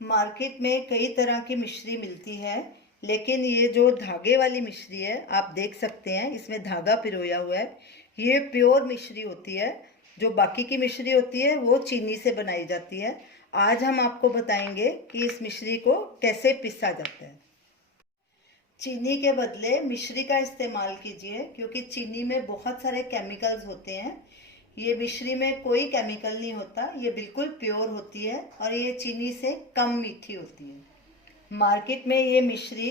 Market में कई तरह की मिश्री मिलती है, लेकिन ये जो धागे वाली मिश्री है आप देख सकते हैं, इसमें धागा पिरोया हुआ है। ये प्योर मिश्री होती है। जो बाकी की मिश्री होती है वो चीनी से बनाई जाती है। आज हम आपको बताएंगे कि इस मिश्री को कैसे पिसा जाता है। चीनी के बदले मिश्री का इस्तेमाल कीजिए, क्योंकि चीनी में बहुत सारे केमिकल्स होते हैं। ये मिश्री में कोई केमिकल नहीं होता, ये बिल्कुल प्योर होती है और ये चीनी से कम मीठी होती है। मार्केट में ये मिश्री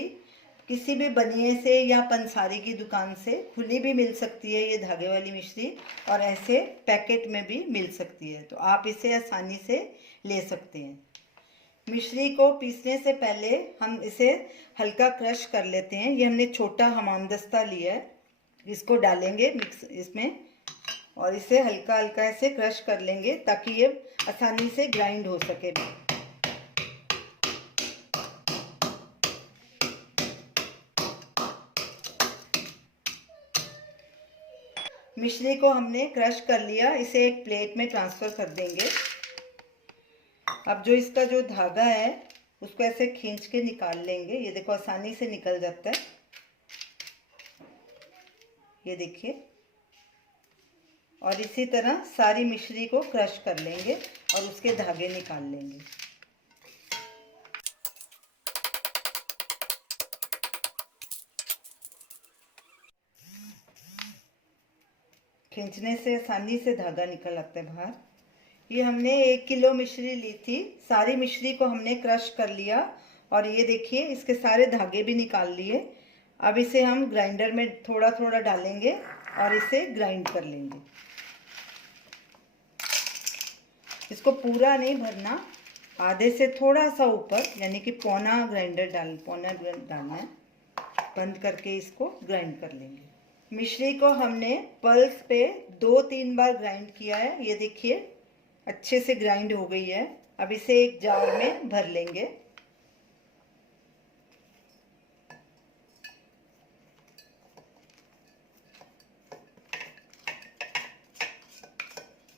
किसी भी बनिए से या पंसारी की दुकान से खुली भी मिल सकती है, ये धागे वाली मिश्री, और ऐसे पैकेट में भी मिल सकती है, तो आप इसे आसानी से ले सकते हैं। मिश्री को पीसने से पहले हम इसे हल्का क्रश कर लेते हैं। ये हमने छोटा हमामदस्ता लिया है, इसको डालेंगे मिक्स इसमें और इसे हल्का हल्का ऐसे क्रश कर लेंगे ताकि ये आसानी से ग्राइंड हो सके। मिश्री को हमने क्रश कर लिया, इसे एक प्लेट में ट्रांसफ़र कर देंगे। अब जो इसका जो धागा है उसको ऐसे खींच के निकाल लेंगे। ये देखो आसानी से निकल जाता है, ये देखिए। और इसी तरह सारी मिश्री को क्रश कर लेंगे और उसके धागे निकाल लेंगे। खींचने से आसानी से धागा निकल आता है बाहर। ये हमने 1 किलो मिश्री ली थी, सारी मिश्री को हमने क्रश कर लिया और ये देखिए इसके सारे धागे भी निकाल लिए। अब इसे हम ग्राइंडर में थोड़ा थोड़ा डालेंगे और इसे ग्राइंड कर लेंगे। इसको पूरा नहीं भरना, आधे से थोड़ा सा ऊपर, यानी कि पौना डालना है। बंद करके इसको ग्राइंड कर लेंगे। मिश्री को हमने पल्स पे 2-3 बार ग्राइंड किया है, ये देखिए अच्छे से ग्राइंड हो गई है। अब इसे एक जार में भर लेंगे।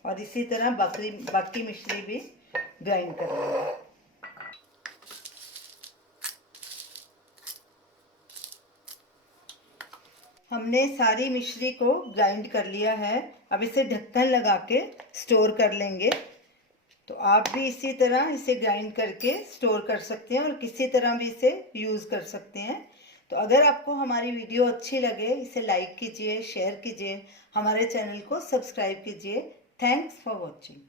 और इसी तरह बाकी मिश्री भी ग्राइंड कर लेंगे। हमने सारी मिश्री को ग्राइंड कर लिया है। अब इसे ढक्कन लगा के स्टोर कर लेंगे। तो आप भी इसी तरह इसे ग्राइंड करके स्टोर कर सकते हैं और किसी तरह भी इसे यूज़ कर सकते हैं। तो अगर आपको हमारी वीडियो अच्छी लगे, इसे लाइक कीजिए, शेयर कीजिए, हमारे चैनल को सब्सक्राइब कीजिए। Thanks for watching.